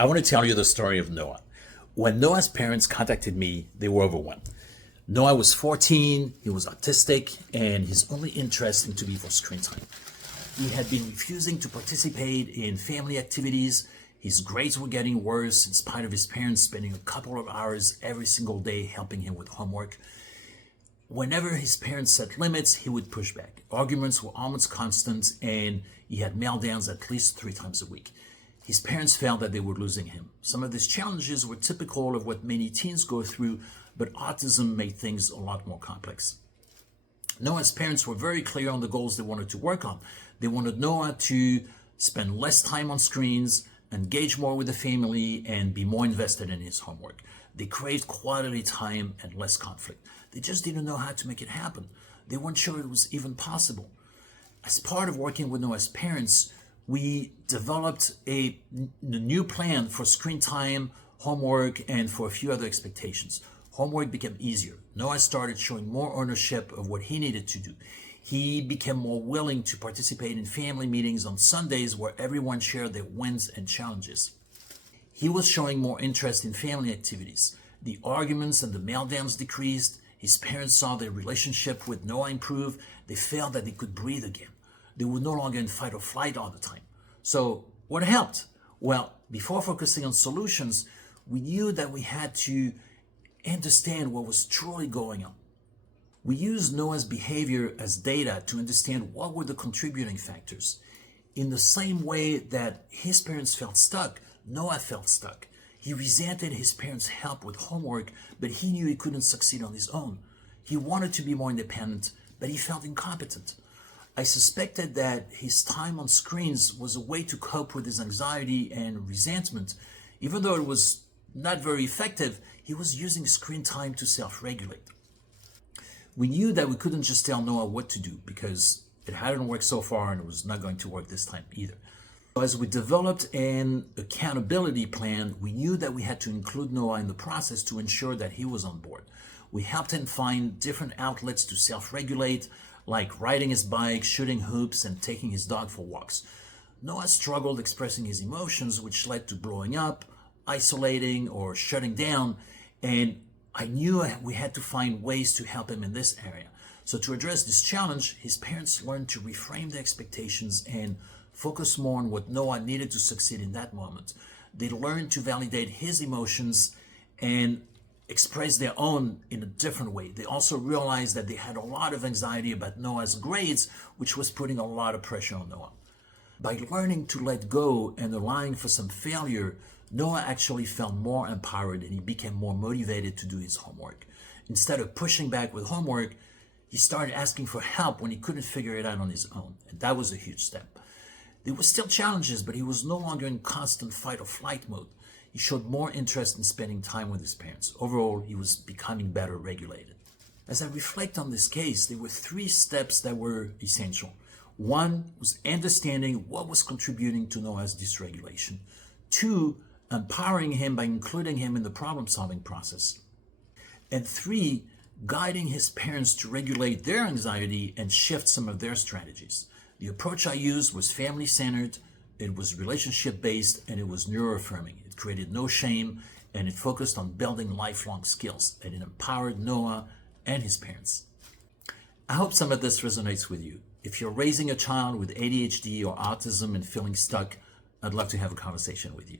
I want to tell you the story of Noah. When Noah's parents contacted me, they were overwhelmed. Noah was 14, he was autistic, and his only interest seemed to be for screen time. He had been refusing to participate in family activities. His grades were getting worse in spite of his parents spending a couple of hours every single day helping him with homework. Whenever his parents set limits, he would push back. Arguments were almost constant, and he had meltdowns at least 3 times a week. His parents felt that they were losing him. Some of these challenges were typical of what many teens go through, but autism made things a lot more complex. Noah's parents were very clear on the goals they wanted to work on. They wanted Noah to spend less time on screens, engage more with the family, and be more invested in his homework. They craved quality time and less conflict. They just didn't know how to make it happen. They weren't sure it was even possible. As part of working with Noah's parents, we developed a new plan for screen time, homework, and for a few other expectations. Homework became easier. Noah started showing more ownership of what he needed to do. He became more willing to participate in family meetings on Sundays where everyone shared their wins and challenges. He was showing more interest in family activities. The arguments and the meltdowns decreased. His parents saw their relationship with Noah improve. They felt that they could breathe again. They were no longer in fight or flight all the time. So what helped? Well, before focusing on solutions, we knew that we had to understand what was truly going on. We used Noah's behavior as data to understand what were the contributing factors. In the same way that his parents felt stuck, Noah felt stuck. He resented his parents' help with homework, but he knew he couldn't succeed on his own. He wanted to be more independent, but he felt incompetent. I suspected that his time on screens was a way to cope with his anxiety and resentment. Even though it was not very effective, he was using screen time to self-regulate. We knew that we couldn't just tell Noah what to do because it hadn't worked so far and it was not going to work this time either. As we developed an accountability plan, we knew that we had to include Noah in the process to ensure that he was on board. We helped him find different outlets to self-regulate, like riding his bike, shooting hoops, and taking his dog for walks. Noah struggled expressing his emotions, which led to blowing up, isolating, or shutting down, and I knew we had to find ways to help him in this area. So to address this challenge, his parents learned to reframe their expectations and focus more on what Noah needed to succeed in that moment. They learned to validate his emotions and express their own in a different way. They also realized that they had a lot of anxiety about Noah's grades, which was putting a lot of pressure on Noah. By learning to let go and allowing for some failure, Noah actually felt more empowered and he became more motivated to do his homework. Instead of pushing back with homework, he started asking for help when he couldn't figure it out on his own. And that was a huge step. There were still challenges, but he was no longer in constant fight or flight mode. He showed more interest in spending time with his parents. Overall, he was becoming better regulated. As I reflect on this case, there were 3 steps that were essential. 1 was understanding what was contributing to Noah's dysregulation. 2, empowering him by including him in the problem-solving process. And 3, guiding his parents to regulate their anxiety and shift some of their strategies. The approach I used was family-centered, it was relationship-based, and it was neuroaffirming. It created no shame, and it focused on building lifelong skills, and it empowered Noah and his parents. I hope some of this resonates with you. If you're raising a child with ADHD or autism and feeling stuck, I'd love to have a conversation with you.